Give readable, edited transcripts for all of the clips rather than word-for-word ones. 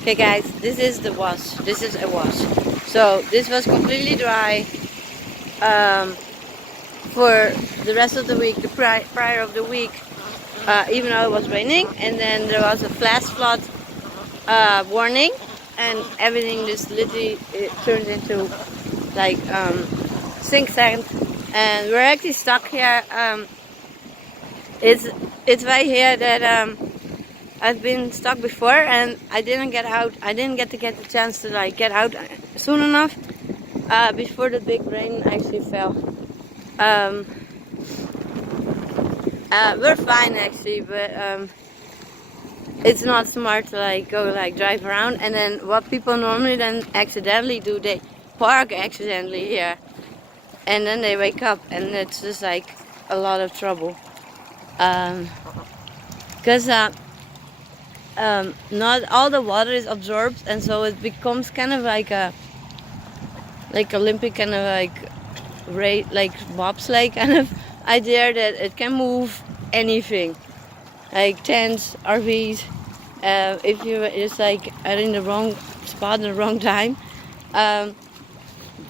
Okay guys, this is the wash. This is a wash. So this was completely dry for the rest of the week, the prior of the week, even though it was raining. And then there was a flash flood warning, and everything just literally turned into like sink sand. And we're actually stuck here. It's right here that I've been stuck before, and I didn't get out. I didn't get the chance to like get out soon enough before the big rain actually fell. We're fine actually, but it's not smart to like go like drive around. And then what people normally then accidentally do, they park accidentally here, and then they wake up, and it's just like a lot of trouble. Because not all the water is absorbed, and so it becomes kind of like a Olympic kind of like bobsleigh kind of idea that it can move anything, like tents, RVs. If you just like are in the wrong spot at the wrong time,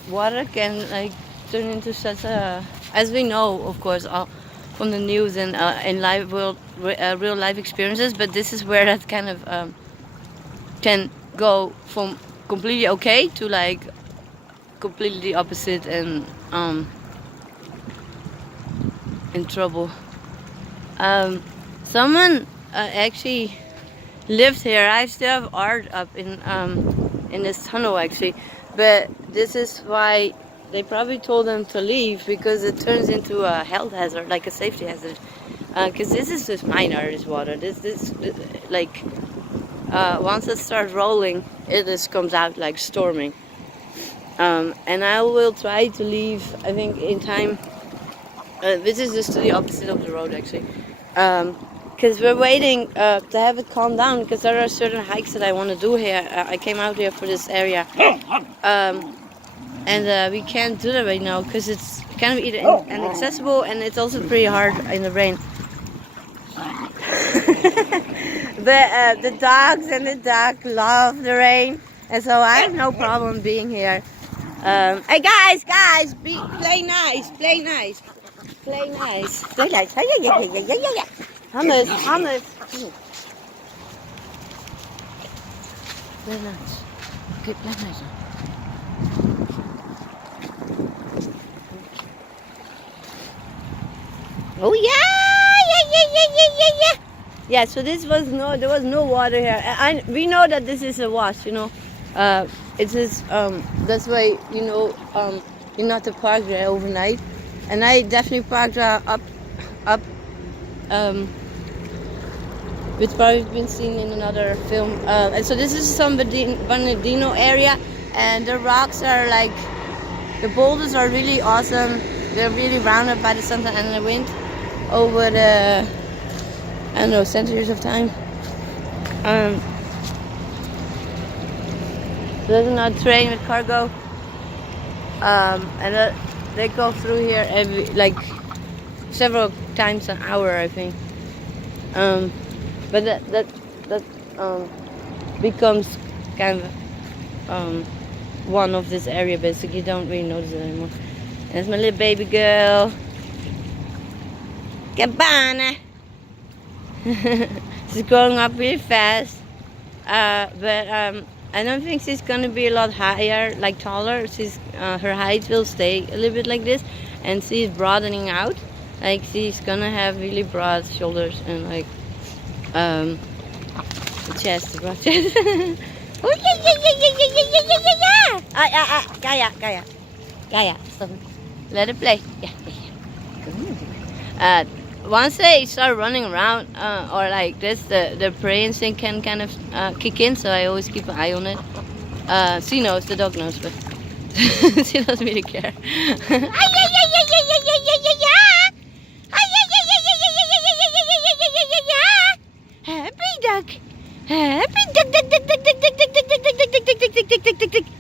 water can like turn into such a, as we know, of course, from the news and in live world, real life experiences. But this is where that kind of can go from completely okay to like completely opposite and in trouble. Someone actually lived here. I still have art up in this tunnel actually, but this is why they probably told them to leave, because it turns into a health hazard, like a safety hazard. Because this is just minor, this water. This like once it starts rolling, it just comes out like storming. And I will try to leave, I think, in time. This is just to the opposite of the road actually. Because we're waiting to have it calm down, because there are certain hikes that I want to do here. I came out here for this area. And we can't do that right now because it's kind of inaccessible, and it's also pretty hard in the rain. But the dogs and the duck love the rain, and so I have no problem being here. Hey guys, play nice, play nice, play nice, play nice. Yeah. Hummus. Play nice. Okay, play nice. Oh yeah. Yeah, so there was no water here. We know that this is a wash, you know. It's just that's why, you know, you're not to park there overnight. And I definitely parked up, which probably been seen in another film. And so this is some Bernardino area, and the rocks are like, the boulders are really awesome. They're really rounded by the sun and the wind over the, I don't know, centuries of time. There's another train with cargo, and they go through here every, like, several times an hour, I think. But that becomes kind of one of this area. Basically, you don't really notice it anymore. And there's my little baby girl, Cabana. She's growing up really fast, but I don't think she's gonna be a lot higher, like taller. Her height will stay a little bit like this, and she's broadening out. Like, she's gonna have really broad shoulders and like the chest, the broad chest. Oh yeah. Gaia, stop it. Let it play. Yeah. Once they start running around or like this, the prey instinct can kind of kick in, so I always keep an eye on it. She knows, the dog knows, but she doesn't really care. Happy duck. Happy duck.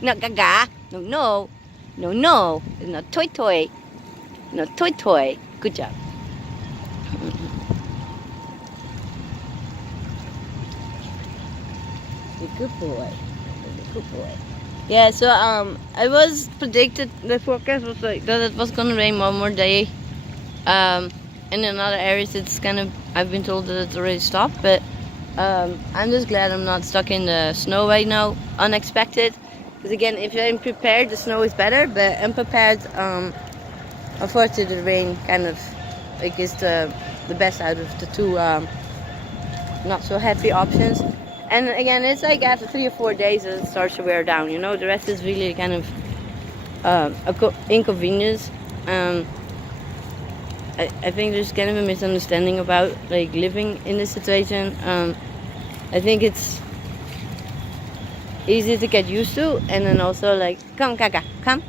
No, gaga. No. It's not toy. No, toy. Good job. Good boy. Good boy. Yeah, so I was predicted the forecast was like that it was gonna rain one more day. And in other areas it's kind of I've been told that it's already stopped, but I'm just glad I'm not stuck in the snow right now, unexpected. Because again, if I'm prepared, the snow is better, but unprepared, unfortunately the rain kind of like is the best out of the two not so happy options. And again, it's like after 3 or 4 days it starts to wear down, you know. The rest is really kind of inconvenience. I think there's kind of a misunderstanding about like living in this situation. I think it's easy to get used to, and then also like come Kaka, come,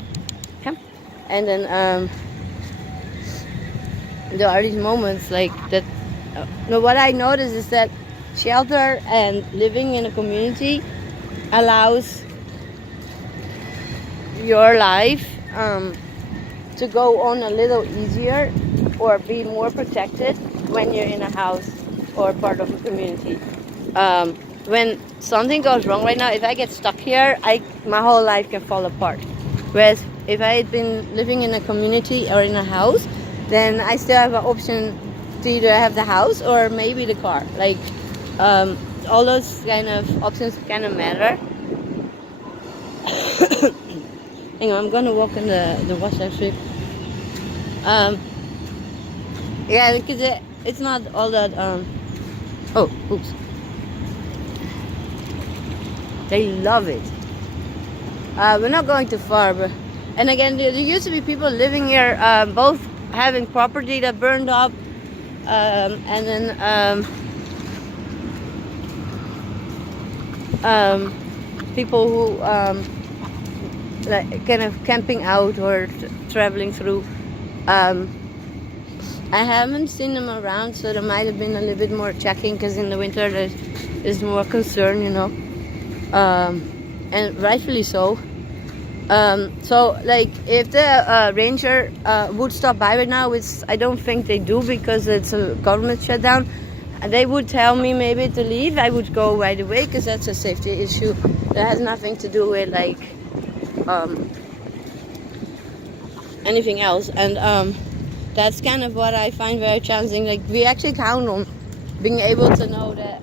and then there are these moments like that. No, what I notice is that shelter and living in a community allows your life to go on a little easier or be more protected when you're in a house or part of a community. When something goes wrong right now, if I get stuck here, my whole life can fall apart. Whereas if I had been living in a community or in a house, then I still have an option to either have the house or maybe the car. Like all those kind of options kind of matter. Hang on, I'm gonna walk in the wash actually. Yeah, because it's not all that. Oh, oops. They love it. We're not going too far, but and again, there used to be people living here, both having property that burned up, and then people who like kind of camping out or traveling through. I haven't seen them around, so there might have been a little bit more checking because in the winter there's more concern, you know, and rightfully so. So like if the ranger would stop by right now, which I don't think they do because it's a government shutdown, they would tell me maybe to leave. I would go right away because that's a safety issue that has nothing to do with like anything else. And that's kind of what I find very challenging. Like we actually count on being able to know that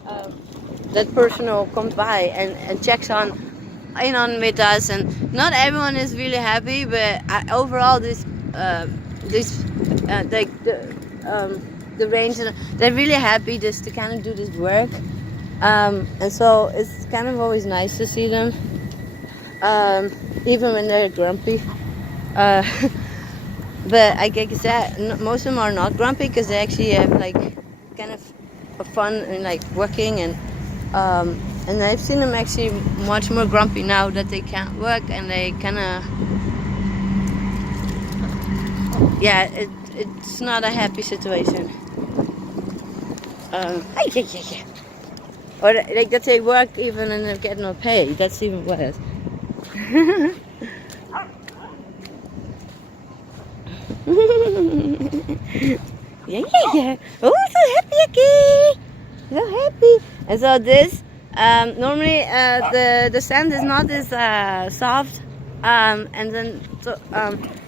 that person will come by and checks in on with us, and not everyone is really happy, but overall like the range, they're really happy just to kind of do this work, and so it's kind of always nice to see them, even when they're grumpy. But I guess that most of them are not grumpy because they actually have like kind of fun and like working, and I've seen them actually much more grumpy now that they can't work, and they kind of, yeah, it's not a happy situation. Yeah. Or like that they work even and they get no pay. That's even worse. Yeah. Oh, so happy again. So happy. And so this, normally the sand is not as soft, and then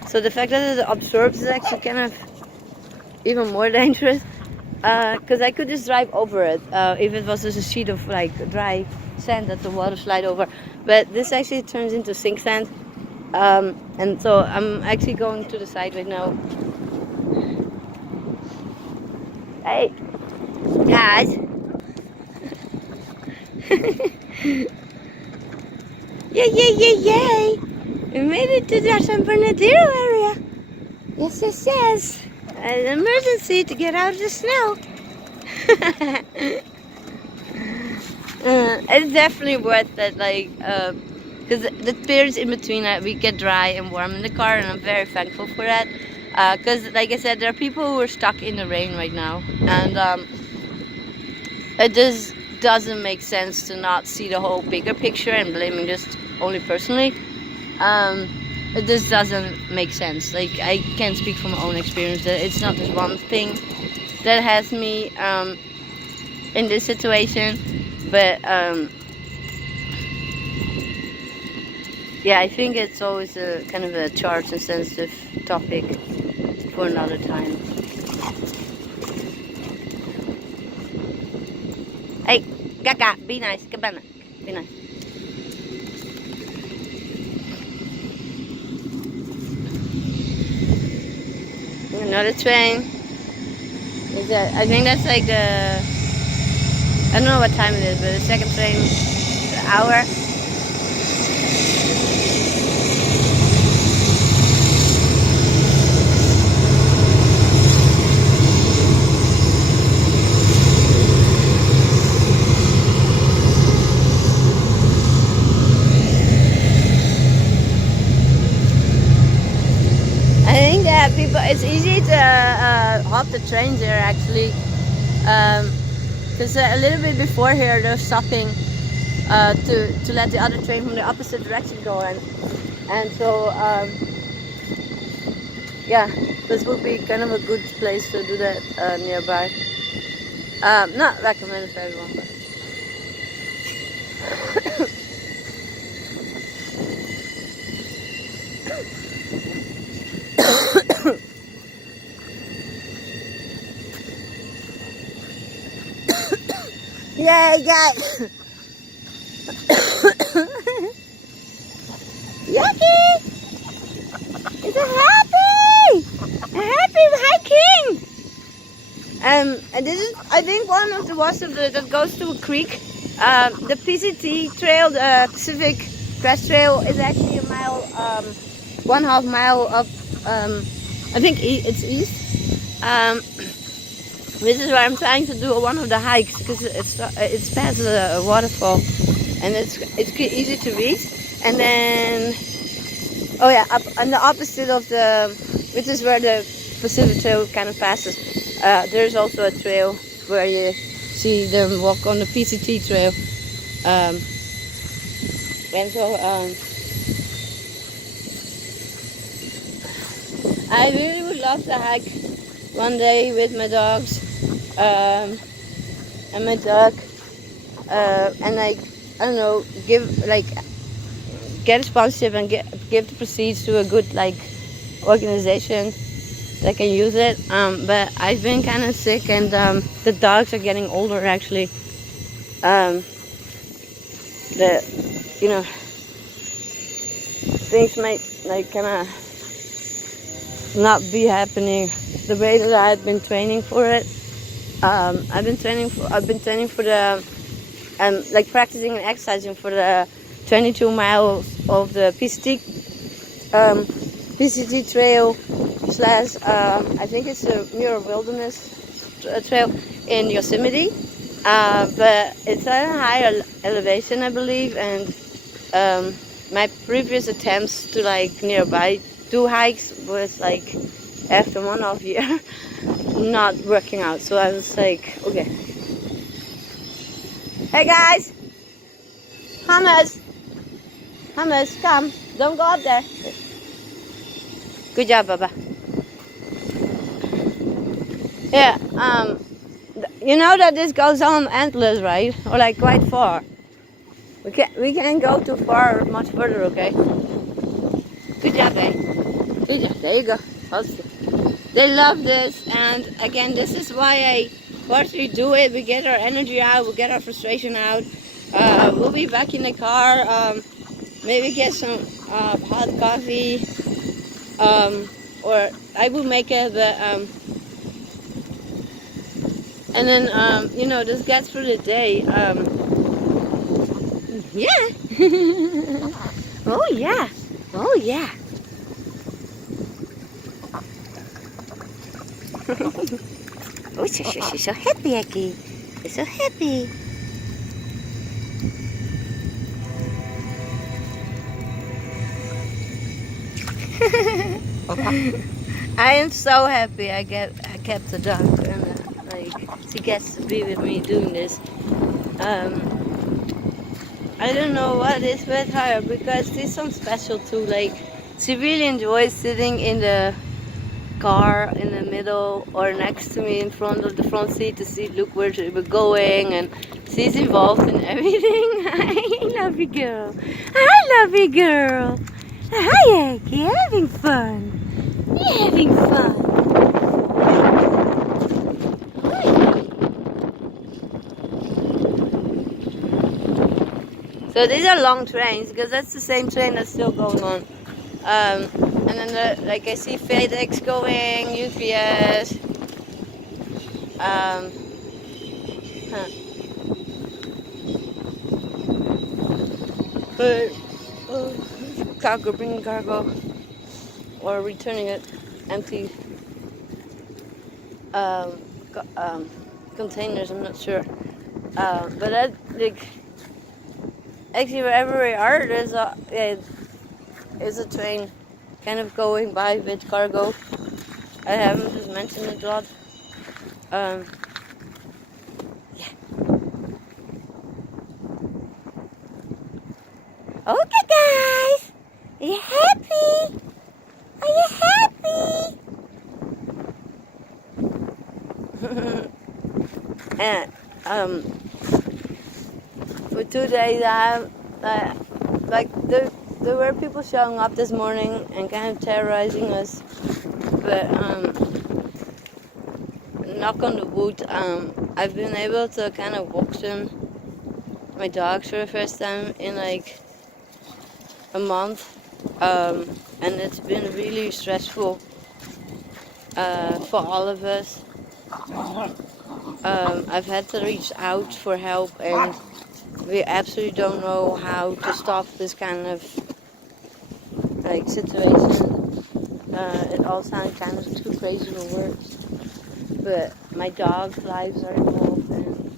so the fact that it absorbs is actually kind of even more dangerous. Because I could just drive over it if it was just a sheet of like dry sand that the water slide over. But this actually turns into sink sand, and so I'm actually going to the side right now. Hey, guys. Yay! We made it to the San Bernardino area. Yes. An emergency to get out of the snow. It's definitely worth it, like, because the periods in between we get dry and warm in the car, and I'm very thankful for that. Because, like I said, there are people who are stuck in the rain right now, and it just doesn't make sense to not see the whole bigger picture and blaming just only personally. It just doesn't make sense. Like, I can't speak from my own experience that it's not just one thing that has me in this situation, but Yeah, I think it's always a kind of a charged and sensitive topic for another time. Hey, Gaga, be nice. Cabana, be nice. Another train. Is that? I think that's like the. I don't know what time it is, but the second train, the hour. I think that people, it's easy to hop the trains there actually, because a little bit before here they're stopping to let the other train from the opposite direction go in, and so yeah, this would be kind of a good place to do that nearby. Not recommended for everyone, but. Yay, guys! Yucky! It's a happy hiking! And this is, I think, one of the ones that goes to a creek. The PCT trail, the Pacific Crest Trail, is actually a mile, 1/2 mile up. I think it's east. This is where I'm trying to do one of the hikes because it's past a waterfall, and it's easy to reach. And then, oh yeah, up on the opposite of the, which is where the Pacific Trail kind of passes. There's also a trail where you see them walk on the PCT trail, and so I really would love to hike one day with my dogs and my dog, and like, I don't know, get a sponsorship and give the proceeds to a good like organization that can use it. But I've been kind of sick, and the dogs are getting older actually. Things might like kind of not be happening the way that I had been training for it. I've been training for the like practicing and exercising for the 22 miles of the PCT trail / I think it's a Muir Wilderness trail in Yosemite, but it's at a higher elevation, I believe, and my previous attempts to like nearby do hikes was like after 1.5 year not working out, so I was like, okay. Hey guys, hummus, come, don't go up there. Good job, Baba. Yeah, you know that this goes on endless, right? Or like quite far. We can't go too far, much further, okay? Good job, eh? Good job. There you go. Awesome. They love this, and again, this is why once we do it, we get our energy out, we get our frustration out. We'll be back in the car. Maybe get some hot coffee, or I will make it. And then just get through the day. Yeah. Oh yeah. Oh yeah. Oh, she's so happy, Aki. She's so happy. I am so happy I kept the dog, and like she gets to be with me doing this. I don't know what is with her, because she's something special too. Like, she really enjoys sitting in the car in the middle or next to me in front of the front seat to see, look where we're going, and she's involved in everything. I lovely girl. Hi, lovely girl. Hi, Egg. You're having fun. You're having fun. So these are long trains because that's the same train that's still going on. And then like I see FedEx going, UPS. Huh. But cargo, bringing cargo or returning it empty containers. I'm not sure. But that like actually wherever we are, there's a train kind of going by with cargo. I haven't just mentioned it a lot. Yeah. Okay, guys, are you happy? Are you happy? And for 2 days, like there were people showing up this morning and kind of terrorizing us, but knock on the wood, I've been able to kind of walk them, my dogs, for the first time in like a month, and it's been really stressful for all of us. I've had to reach out for help, and we absolutely don't know how to stop this kind of like situation. It all sounds kind of too crazy for words, but my dog's lives are involved, and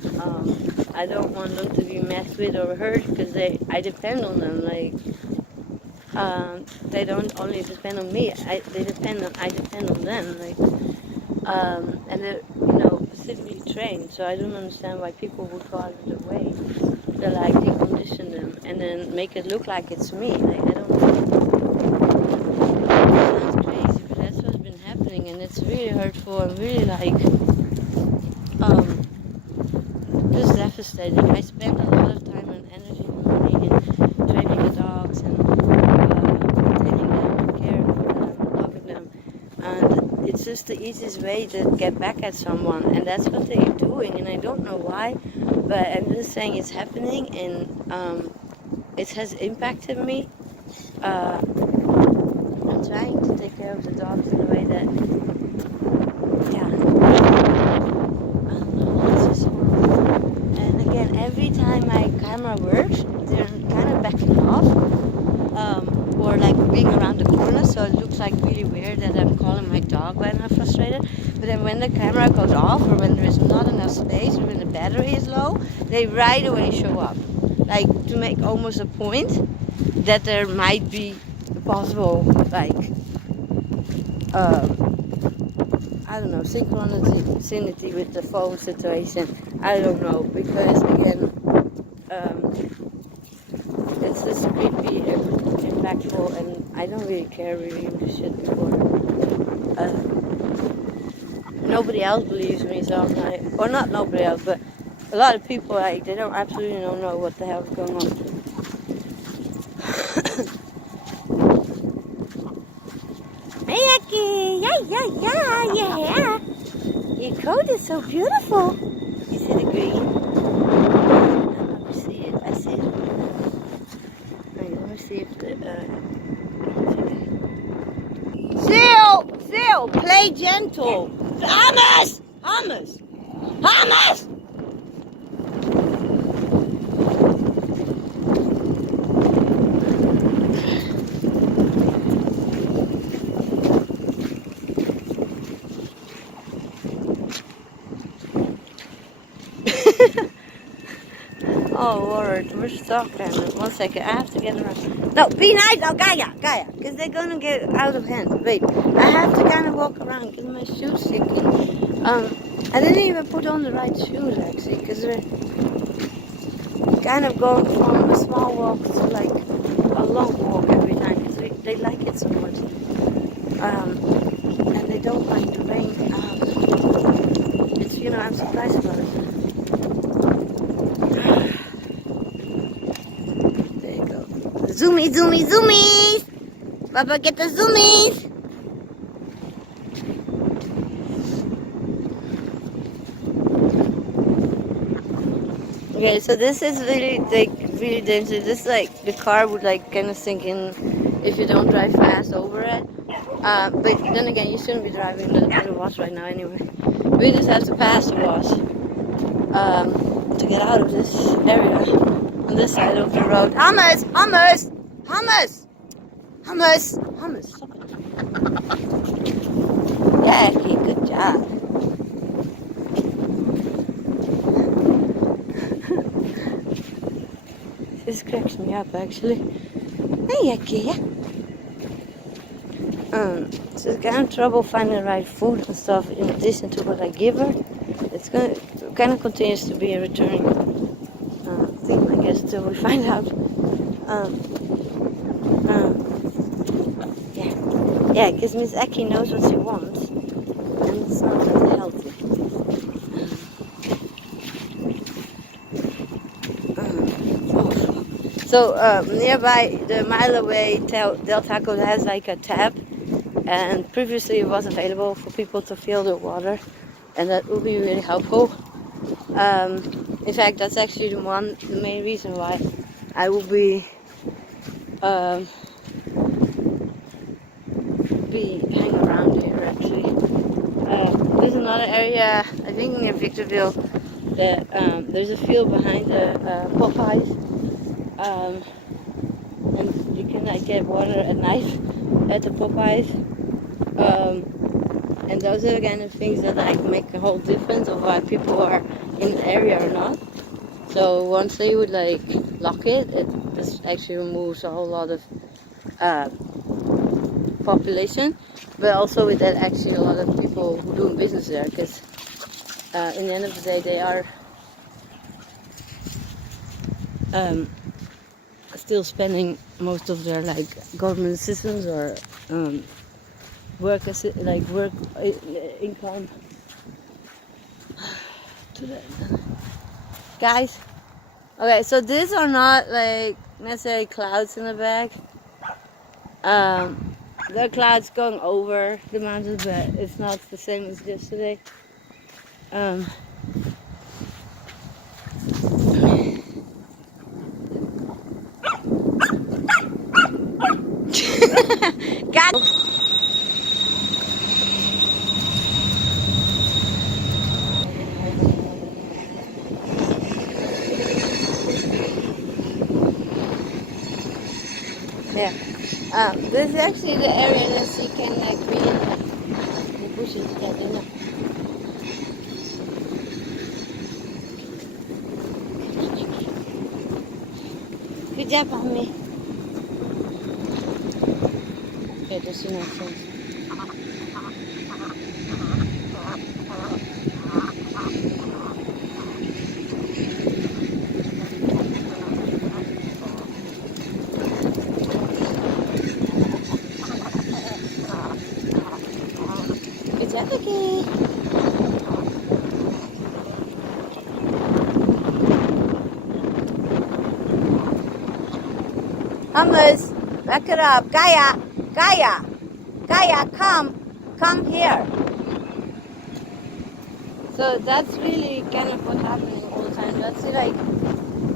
I don't want them to be messed with or hurt because I depend on them. Like they don't only depend on me. I depend on them. Like and they're specifically trained. So I don't understand why people would go out of their way to like decondition them and then make it look like it's me. Like I don't know. It sounds crazy, but that's what's been happening, and it's really hurtful and really like just devastating. I spent a lot of time and energy and money in training the dogs and maintaining them and caring for them and loving them. And it's just the easiest way to get back at someone, and that's what they're doing, and I don't know why, but I'm just saying it's happening, and it has impacted me. I'm trying to take care of the dogs in a way that, yeah, I don't know, it's just horrible. And again, every time my camera works, they're kind of backing off, or like being around the corner, so it looks like really weird that I'm calling my dog when I'm frustrated. But then when the camera goes off, or when there is not enough space, or when the battery is low, they right away show up, like to make almost a point that there might be a possible like I don't know, synchronicity with the phone situation. I don't know, because again, it's just creepy and impactful, and I don't really care reviewing the shit before. Nobody else believes me, so I'm like, or not nobody else, but a lot of people, like, they absolutely don't know what the hell is going on. Hey, Aki! Yeah. Your coat is so beautiful. You see the green? Let me see it. I see it. Wait, let me see if the Seal, play gentle. Hummus. Oh, Lord, we're stuck. One second, I have to get around. No, be nice. Oh, Gaia, because they're gonna get out of hand. Wait, I have to kind of walk around, get my shoes sticking. I didn't even put on the right shoes, actually, because we're kind of going from a small walk to, like, a long walk every time, because they like it so much. And they don't like the rain. It's, I'm surprised about it. Zoomies, zoomies, zoomies! Papa, get the zoomies! Okay, so this is really really dangerous. This the car would kind of sink in if you don't drive fast over it. But then again, you shouldn't be driving the wash right now anyway. We just have to pass the wash to get out of this area on this side of the road. Hummus, hummus, hummus, hummus, hummus. Yeah, okay, good job. This cracks me up actually. Hey, Ikea. She's got trouble finding the right food and stuff in addition to what I give her. It's gonna kind of continues to be a returning theme, I guess, till we find out. Yeah, because Miss Eki knows what she wants, and it's not that healthy. So nearby, the mile away, Del Taco has a tap, and previously it was available for people to fill the water, and that would be really helpful. In fact, that's actually the main reason why I will be hanging around here actually. There's another area, I think near Victorville, that there's a field behind the Popeyes. And you can get water at night at the Popeyes. And those are the kind of things that make a whole difference of why people are in the area or not. So once they would lock it, it just actually removes a whole lot of population, but also with that actually a lot of people who doing business there, because in the end of the day they are still spending most of their government assistance or work income to that. Guys, okay, so these are not necessarily clouds in the back. There are clouds going over the mountains, but it's not the same as yesterday. God. Yeah. This is actually the area that you can green the bushes that you know. Good job, mommy. Okay, does make sense? Good job, Vicky. Hummus, back it up. Gaia, Gaia, Gaia, come here. So that's really kind of what's happening all the time. That's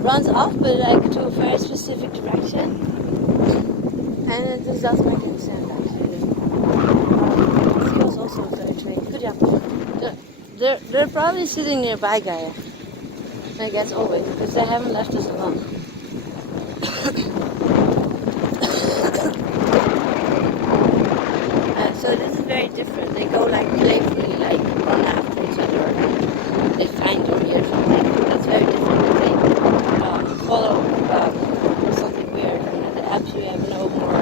runs off, but to a very specific direction, and this does make any sense actually. This was also very trained. Good job. They're probably sitting nearby, Gaia. I guess always because they haven't left us alone. So this is very different. They go playfully, run after each other, or they find or hear something. That's very different. They follow something weird, and they absolutely have no more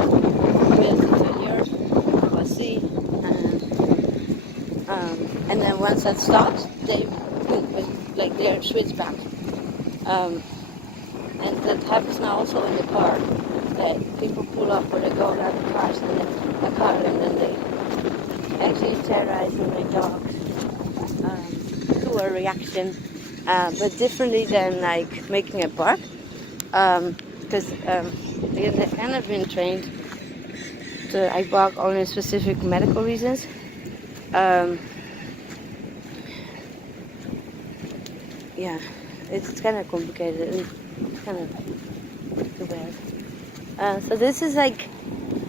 ability to hear or see. And then once that stops, they they're switched back. And that happens now also in the car. That people pull up or they go around the cars and then the car, and then they actually terrorize and make dogs to a reaction, but differently than making it bark. Because because again, they kind of been trained to like walk only in specific medical reasons. Yeah, it's kind of complicated and kind of too bad. So this is like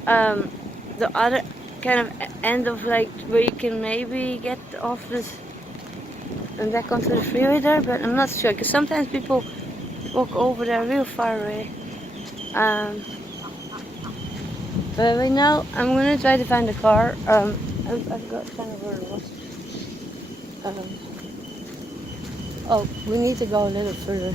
the other kind of end of like where you can maybe get off this and back onto the freeway there, but I'm not sure because sometimes people walk over there real far away. But right now I'm gonna try to find the car. I've got kind of where it was. Oh, we need to go a little further.